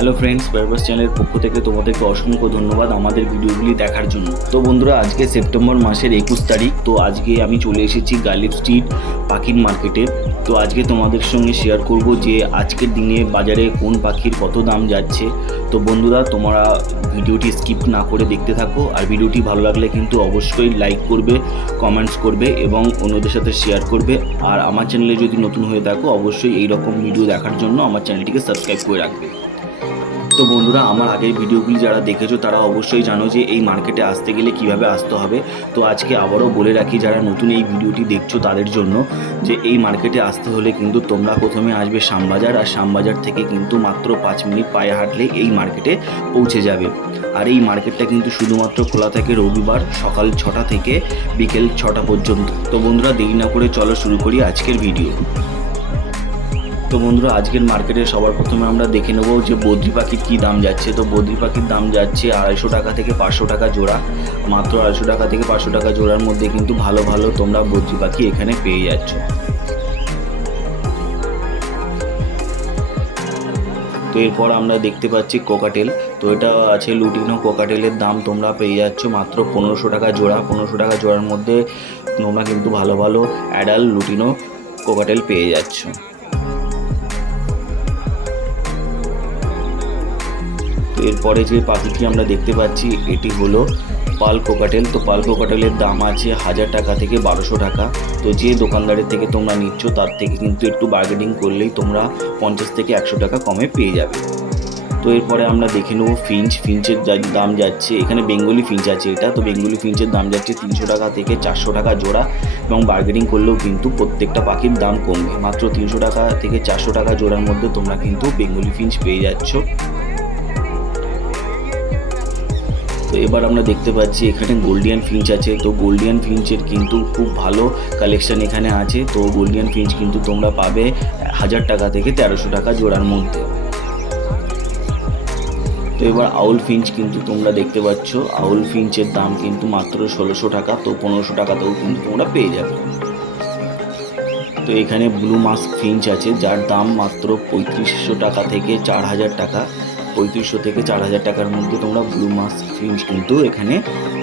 Hello friends purpose চ্যানেলের পক্ষ থেকে তোমাদেরকে অসংখ্য ধন্যবাদ আমাদের ভিডিওগুলি দেখার জন্য। তো বন্ধুরা, আজকে সেপ্টেম্বর মাসের একুশ তারিখ, তো আজকে আমি চলে এসেছি গালিব স্ট্রিট পাখির মার্কেটে তো আজকে তোমাদের সঙ্গে শেয়ার করব যে আজকের দিনে বাজারে কোন পাখির কত দাম যাচ্ছে। তো বন্ধুরা, তোমরা ভিডিওটি স্কিপ না করে দেখতে থাকো, আর ভিডিওটি ভালো লাগলে কিন্তু অবশ্যই লাইক করবে কমেন্টস করবে এবং অন্যদের সাথে শেয়ার করবে। আর আমার চ্যানেলে যদি নতুন হয়ে থাকো, অবশ্যই এই রকম ভিডিও দেখার জন্য আমার চ্যানেলটিকে সাবস্ক্রাইব করে রাখবে। তো বন্ধুরা, আমার আগের ভিডিওগুলি যারা দেখেছ, তারা অবশ্যই জানো যে এই মার্কেটে আসতে গেলে কীভাবে আসতে হবে। তো আজকে আবারও বলে রাখি, যারা নতুন এই ভিডিওটি দেখছ তাদের জন্য, যে এই মার্কেটে আসতে হলে কিন্তু তোমরা প্রথমে আসবে শ্যামবাজার, আর শ্যামবাজার থেকে কিন্তু মাত্র পাঁচ মিনিট পায়ে হাঁটলে এই মার্কেটে পৌঁছে যাবে। আর এই মার্কেটটা কিন্তু শুধুমাত্র খোলা থাকে রবিবার সকাল ছটা থেকে বিকেল ছটা পর্যন্ত। তো বন্ধুরা, দেরি না করে চলো শুরু করি আজকের ভিডিও। তো বন্ধুরা, আজকের মার্কেটে সবার প্রথমে আমরা দেখে নেব যে বদ্রি পাখির কী দাম যাচ্ছে। তো বদ্রি পাখির দাম যাচ্ছে আড়াইশো টাকা থেকে পাঁচশো টাকা জোড়া। মাত্র আড়াইশো টাকা থেকে পাঁচশো টাকা জোড়ার মধ্যে কিন্তু ভালো ভালো তোমরা বদ্রি পাখি এখানে পেয়ে যাচ্ছ। তো এরপর আমরা দেখতে পাচ্ছি কোকাটেল। তো এটা আছে লুটিনো কোকাটেলের দাম তোমরা পেয়ে যাচ্ছ মাত্র পনেরোশো টাকা জোড়া। পনেরোশো টাকা জোড়ার মধ্যে তোমরা কিন্তু ভালো ভালো অ্যাডাল লুটিনো কোকাটেল পেয়ে যাচ্ছ। এরপরে যে পাখিটি আমরা দেখতে পাচ্ছি, এটি হলো পাল কোকাটেল তো পাল কোকাটেলের দাম আছে হাজার টাকা থেকে বারোশো টাকা। তো যে দোকানদারের থেকে তোমরা নিচ্ছ, তার থেকে কিন্তু একটু বার্গেনিং করলেই তোমরা পঞ্চাশ থেকে একশো টাকা কমে পেয়ে যাবে। তো এরপরে আমরা দেখে নেব ফিঞ্চ। ফিঞ্চের দাম যাচ্ছে, এখানে বেঙ্গলি ফিঞ্চ আছে এটা। তো বেঙ্গলি ফিঞ্চের দাম যাচ্ছে তিনশো টাকা থেকে চারশো টাকা জোড়া এবং বার্গেনিং করলেও কিন্তু প্রত্যেকটা পাখির দাম কমবে। মাত্র তিনশো টাকা থেকে চারশো টাকা জোড়ার মধ্যে তোমরা কিন্তু বেঙ্গলি ফিঞ্চ পেয়ে যাচ্ছ। তো এবার আমরা দেখতে পাচ্ছি এখানে গোল্ডিয়ান ফিঞ্চ আছে। তো গোল্ডিয়ান ফিঞ্চের কিন্তু খুব ভালো কালেকশন এখানে আছে। তো গোল্ডিয়ান ফিঞ্চ কিন্তু তোমরা পাবে হাজার টাকা থেকে তেরোশো টাকা জোড়ার মধ্যে। তো এবার আউল ফিঞ্চ কিন্তু তোমরা দেখতে পাচ্ছ। আউল ফিঞ্চের দাম কিন্তু মাত্র ষোলোশো টাকা। তো পনেরোশো টাকাতেও কিন্তু তোমরা পেয়ে যাবে। তো এখানে ব্লু মাস্ক ফিঞ্চ আছে, যার দাম মাত্র পঁয়ত্রিশশো টাকা থেকে চার হাজার টাকা। পঁয়ত্রিশশো থেকে চার হাজার টাকার মধ্যে তোমরা ব্লু মাস্ক ফিঞ্চ কিন্তু এখানে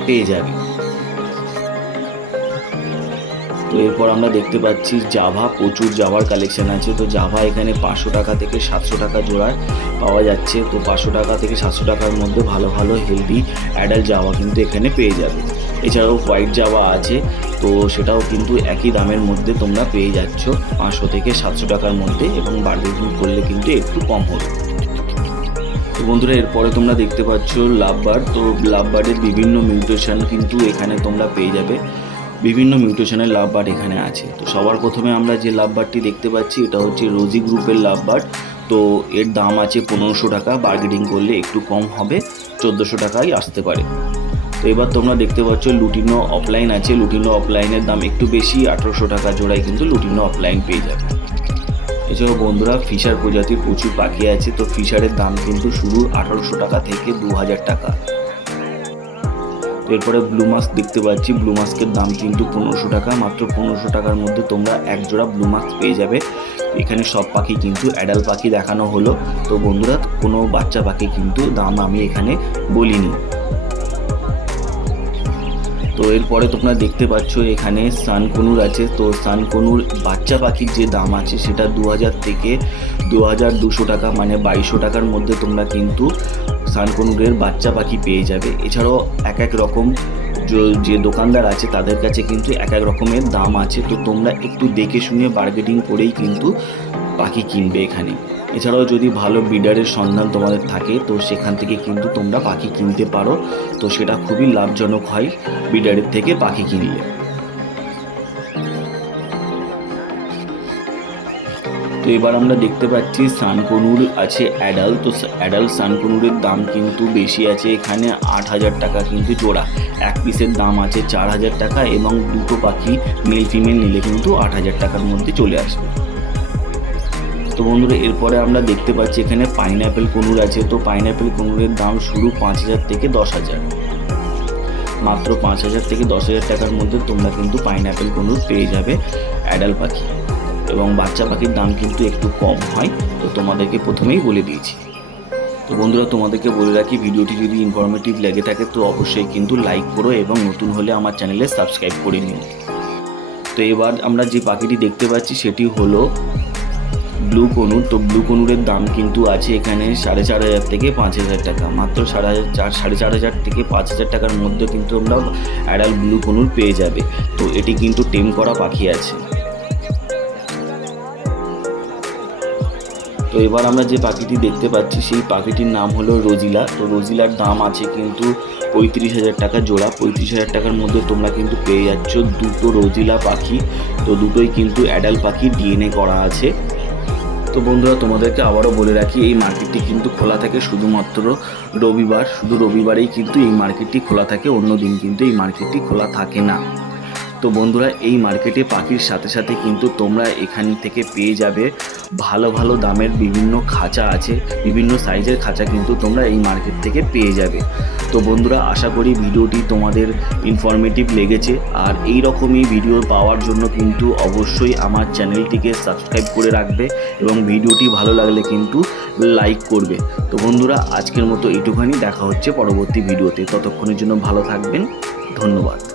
পেয়ে যাবে। তো এরপর আমরা দেখতে পাচ্ছি জাভা প্রচুর জাভার কালেকশন আছে। তো জাভা এখানে পাঁচশো টাকা থেকে সাতশো টাকা জোড়ায় পাওয়া যাচ্ছে। তো পাঁচশো টাকা থেকে সাতশো টাকার মধ্যে ভালো ভালো হেলদি অ্যাডাল্ট জাভা কিন্তু এখানে পেয়ে যাবে। এছাড়াও হোয়াইট জাভা আছে। তো সেটাও কিন্তু একই দামের মধ্যে তোমরা পেয়ে যাচ্ছ। পাঁচশো থেকে সাতশো টাকার মধ্যে এবং বার্গেনিং করলে কিন্তু একটু কম হবে। তো বন্ধুরা, এরপরে তোমরা দেখতে পাচ্ছ লাভবার। তো লাভবার্ডের বিভিন্ন মিউটেশন কিন্তু এখানে তোমরা পেয়ে যাবে। বিভিন্ন মিউটেশনের লাভবার্ড এখানে আছে। তো সবার প্রথমে আমরা যে লাভবার্ডটি দেখতে পাচ্ছি, এটা হচ্ছে রোজি গ্রুপের লাভবার্ড তো এর দাম আছে পনেরোশো টাকা বার্গেনিং করলে একটু কম হবে, চোদ্দোশো টাকাই আসতে পারে। তো এবার তোমরা দেখতে পাচ্ছ লুটিনো অফলাইন আছে। লুটিনো অফলাইনের দাম একটু বেশি, আঠেরোশো টাকা জোড়ায় কিন্তু লুটিনো অফলাইন পেয়ে যাবে। এছাড়াও বন্ধুরা ফিশার প্রজাতির প্রচুর পাখি আছে, তো ফিশারের দাম কিন্তু শুরু আঠারোশো টাকা থেকে দু হাজার টাকা। এরপরে ব্লু মাস্ক দেখতে পাচ্ছি, ব্লু মাস্কের দাম কিন্তু পনেরোশো টাকা, মাত্র পনেরোশো টাকার মধ্যে তোমরা এক জোড়া ব্লু মাস্ক পেয়ে যাবে। এখানে সব পাখি কিন্তু অ্যাডাল পাখি দেখানো হলো, তো বন্ধুরা কোনো বাচ্চা পাখি কিন্তু দাম আমি এখানে বলিনি। তো এরপরে তোমরা দেখতে পাচ্ছ এখানে সানকনুর আছে। তো সানকনুর বাচ্চা পাখির যে দাম আছে সেটা দু হাজার থেকে দু হাজার দুশো টাকা মানে বাইশশো টাকার মধ্যে তোমরা কিন্তু সানকনুরের বাচ্চা পাখি পেয়ে যাবে। এছাড়াও এক এক রকম য- দোকানদার আছে তাদের কাছে কিন্তু এক এক রকমের দাম আছে। তো তোমরা একটু দেখে শুনে বার্গেনিং করেই কিন্তু পাখি কিনবে এখানে। এছাড়াও যদি ভালো বিডারের সন্ধান তোমাদের থাকে, তো সেখান থেকে কিন্তু তোমরা পাখি কিনতে পারো। তো সেটা খুবই লাভজনক হয় বিডারের থেকে পাখি কিনলে। তো এবার আমরা দেখতে পাচ্ছি সানকনুর আছে অ্যাডাল। তো অ্যাডাল সানকনুরের দাম কিন্তু বেশি আছে। এখানে আট হাজার টাকা কিন্তু জোড়া। এক পিসের দাম আছে চার হাজার টাকা এবং দুটো পাখি মেল ফিমেল নিলে কিন্তু আট হাজার টাকার মধ্যে চলে আসবে। তো বন্ধুরা, এরপরে আমরা দেখতে পাচ্ছি এখানে পাইনঅ্যাপেল কনুর আছে। তো পাইনঅ্যাপেল কনুরের দাম শুরু পাঁচ হাজার থেকে দশ হাজার। মাত্র পাঁচ হাজার থেকে দশ হাজার টাকার মধ্যে তোমরা কিন্তু পাইনঅ্যাপেল কনুর পেয়ে যাবে অ্যাডাল পাখি। এবং বাচ্চা পাখির দাম কিন্তু একটু কম হয়, তো তোমাদেরকে প্রথমেই বলে দিয়েছি। তো বন্ধুরা, তোমাদেরকে বলে রাখি, ভিডিওটি যদি ইনফরমেটিভ লেগে থাকে, তো অবশ্যই কিন্তু লাইক করো এবং নতুন হলে আমার চ্যানেলে সাবস্ক্রাইব করে নিও। তো এবার আমরা যে পাখিটি দেখতে পাচ্ছি, সেটি হলো ব্লু কনুর তো ব্লু কনুরের দাম কিন্তু আছে এখানে সাড়ে চার হাজার থেকে পাঁচ হাজার টাকা। মাত্র সাড়ে চার সাড়ে চার হাজার থেকে পাঁচ হাজার টাকার মধ্যে কিন্তু আমরা অ্যাডাল ব্লু কনুর পেয়ে যাবে। তো এটি কিন্তু টেম করা পাখি আছে। তো এবার আমরা যে পাখিটি দেখতে পাচ্ছি, সেই পাখিটির নাম হলো রোজিলা। তো রোজিলার দাম আছে কিন্তু পঁয়ত্রিশ হাজার টাকা জোড়া। পঁয়ত্রিশ হাজার টাকার মধ্যে তোমরা কিন্তু পেয়ে যাচ্ছ দুটো রোজিলা পাখি। তো দুটোই কিন্তু অ্যাডাল পাখি ডিএনএ করা আছে। তো বন্ধুরা, তোমাদেরকে আবারও বলে রাখি, এই মার্কেটটি কিন্তু খোলা থাকে শুধুমাত্র রবিবার। শুধু রবিবারেই কিন্তু এই মার্কেটটি খোলা থাকে, অন্য দিন কিন্তু এই মার্কেটটি খোলা থাকে না। তো বন্ধুরা, এই মার্কেটে পাখির সাথে সাথে কিন্তু তোমরা এখান থেকে পেয়ে যাবে ভালো ভালো দামের বিভিন্ন খাঁচা আছে, বিভিন্ন সাইজের খাঁচা কিন্তু তোমরা এই মার্কেট থেকে পেয়ে যাবে। তো বন্ধুরা, আশা করি ভিডিওটি তোমাদের ইনফরমেটিভ লেগেছে। আর এই রকমই ভিডিও পাওয়ার জন্য কিন্তু অবশ্যই আমার চ্যানেলটিকে সাবস্ক্রাইব করে রাখবে এবং ভিডিওটি ভালো লাগলে কিন্তু লাইক করবে। তো বন্ধুরা, আজকের মতো এইটুখানি, দেখা হচ্ছে পরবর্তী ভিডিওতে ততক্ষণের জন্য ভালো থাকবেন। ধন্যবাদ।